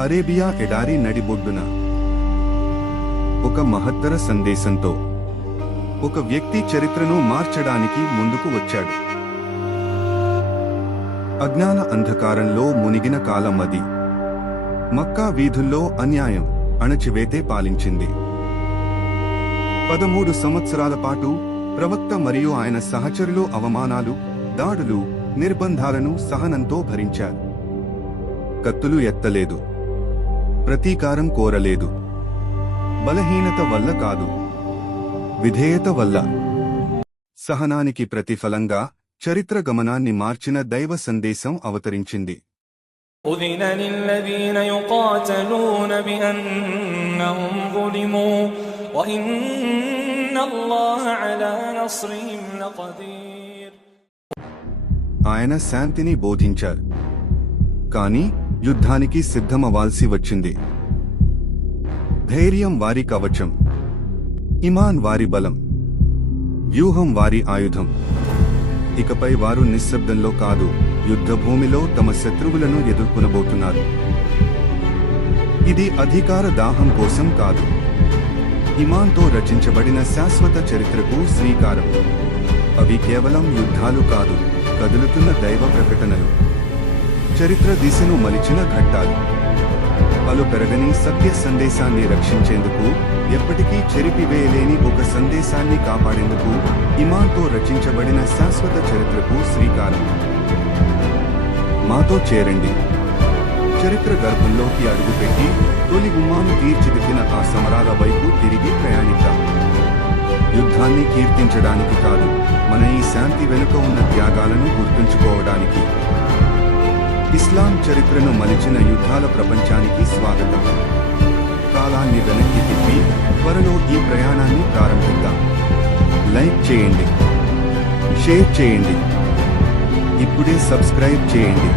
Arabia ఎడారి నడిబొడ్డున ఒక మహత్తర సందేశంతో ఒక వ్యక్తి చరిత్రను మార్చడానికి ముందుకు వచ్చాడు. అజ్ఞాన అంధకారంలో మునిగిన కాలం అది. మక్కా వీధుల్లో అన్యాయం, అణచివేతే పాలించింది. 13 సంవత్సరాల పాటు ప్రవక్త మరియు ఆయన సహచరులు అవమానాలు, దాడులు, నిర్బంధాలను సహనంతో భరించారు. కత్తులు ఎత్తలేదు, ప్రతీకారం కోరలేదు. బలహీనత వల్ల కాదు, విధేయత వల్ల. సహనానికి ప్రతిఫలంగా చరిత్ర గమనాన్ని మార్చిన దైవ సందేశం అవతరించింది. أذن للذين يقاتلون بأنهم ظلموا وإن الله على نصرهم لقدير. ఆయన శాంతిని బోధించారు, కానీ యుద్ధానికి సిద్ధమవ్వాల్సి వచ్చింది. ధైర్యం వారి కవచం, ఇమాన్ వారి బలం, వ్యూహం వారి ఆయుధం. ఇకపై వారు నిశ్శబ్దంలో కాదు, యుద్ధభూమిలో తమ శత్రువులను ఎదుర్కొనబోతున్నారు. ఇది అధికార దాహం కోసం కాదు, ఇమాన్తో రచించబడిన శాశ్వత చరిత్రకు శ్రీకారం. అవి కేవలం యుద్ధాలు కాదు, కదులుతున్న దైవ ప్రకటనలు, చరిత్ర దిశను మలిచిన ఘట్టాలు. అలు పెరగని సత్య సందేశాన్ని రక్షించేందుకు, ఎప్పటికీ చెరిపివేయలేని ఒక సందేశాన్ని కాపాడేందుకు ఇమాన్తో రచించబడిన శాశ్వత చరిత్రకు శ్రీకారం. మాతో చేరండి. చరిత్ర గర్భంలోకి అడుగుపెట్టి తొలి ఉమ్మాను తీర్చిదిద్దిన ఆ సమరాల వైపు తిరిగి ప్రయాణిద్దాం. యుద్ధాన్ని కీర్తించడానికి కాదు, మన ఈ శాంతి వెనుక ఉన్న త్యాగాలను గుర్తుంచుకోవడానికి. ఇస్లాం చరిత్రను మలిచిన యుద్ధాల ప్రపంచానికి స్వాగతం. కాలాన్ని వెనక్కి తిప్పి త్వరలో ఈ ప్రయాణాన్ని ప్రారంభిద్దాం. లైక్ చేయండి, షేర్ చేయండి, ఇప్పుడే సబ్స్క్రైబ్ చేయండి.